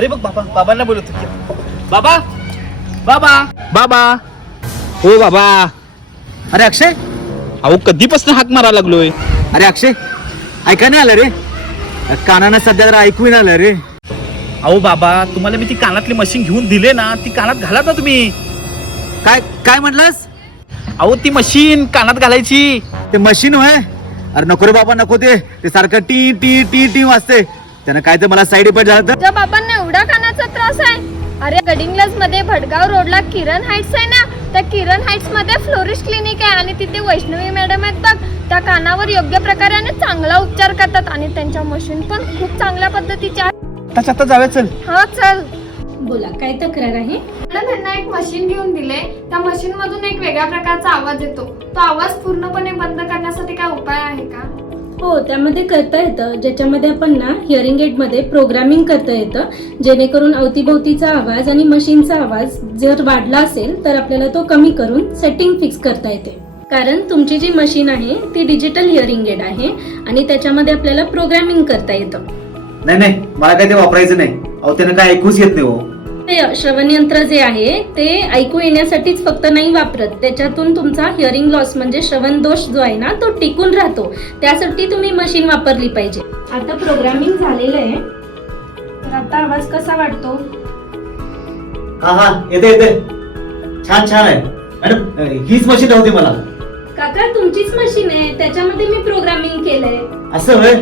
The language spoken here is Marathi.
अरे बघ बाबा, बाबांना बोलवतो की. बाबा बाबा बाबा. हो बाबा. अरे अक्षय, अहो कधीपासून हाक मारा लागलोय. अरे अक्षय, ऐका नाही आलं रे. कानानं सध्या जरा ऐकू नाही आलं रे. अहो बाबा, तुम्हाला मी ती कानातली मशीन घेऊन दिले ना, ती कानात घाला ना तुम्ही. काय काय म्हटलास? अहो ती मशीन कानात घालायची. ते मशीन होय? अरे नको रे बाबा, नको. ते सारखं टी टी टी टी वाजते. त्यानं काय तर मला साईड इफेक्ट झाला तर. तुझ्या बाबांना एवढा कानाचा त्रास आहे? अरे गडिंग्लज मध्ये भडगाव रोडला किरण हाईट्स आहे ना, त्या किरण हाईट्स मध्ये फ्लोरिस्ट क्लिनिक आहे आणि तिथे वैष्णवी मॅडम आहेत बघ. त्या कानावर योग्य प्रकारे आणि चांगला उपचार करतात आणि त्यांच्या मशीन पण खूप चांगल्या पद्धतीच्या आहेत. आता जाऊया, चल. हा चल. बोला, काय तक्रार आहे? मॅडम त्यांना एक मशीन घेऊन दिले. त्या मशीन मधून एक वेगळ्या प्रकारचा आवाज येतो. तो आवाज पूर्णपणे बंद करण्यासाठी काय उपाय आहे का? हो, त्यामध्ये करता येतं. ज्याच्यामध्ये आपण ना हिअरिंग एड मध्ये प्रोग्रामिंग करता येतं, जेणेकरून अवतीभोवतीचा आवाज आणि मशीनचा आवाज जर वाढला असेल तर आपल्याला तो कमी करून सेटिंग फिक्स करता येते. कारण तुमची जी मशीन आहे ती डिजिटल हिअरिंग एड आहे आणि त्याच्यामध्ये आपल्याला प्रोग्रामिंग करता येतं. नाही, मला काय ते वापरायचं नाही. अहो त्यानं काय ऐकूच येत नाही. हो, ते श्रवण यंत्र जे आहे ते ऐकू येण्यासाठीच फक्त नाही वापरत, त्याच्यातून तुमचा हिअरिंग लॉस म्हणजे श्रवण दोष जो आहे ना तो टिकून राहतो. त्यासाठी तुम्ही मशीन वापरली पाहिजे. आता प्रोग्रामिंग झालेलं आहे, तर आता आवाज कसा वाटतो? हा येते. छान आहे मॅडम. हीच मशीन होती मला. काका, तुमचीच मशीन आहे, त्याच्यामध्ये मी प्रोग्रामिंग केलंय. असं होय?